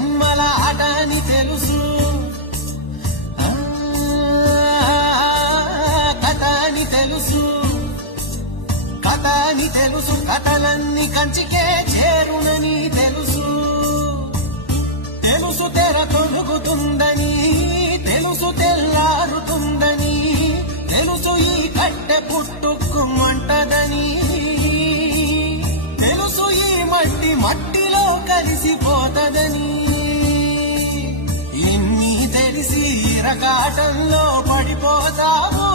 బొమ్మల ఆట అని తెలుసు, కథ అని తెలుసు, కథ అని తెలుసు, కథలన్నీ కంచికే చేరునని తెలుసు. తెలుసు తెర తొలుగుతుందని, తెలుసు తెల్లారుతుందని, తెలుసు ఈ కట్టె పుట్టుకుమంటదని, తెలుసు ఈ మట్టి మట్టిలో కలిసిపోతదని. ఎన్ని తెలిసి ఇరకాటంలో పడిపోతావు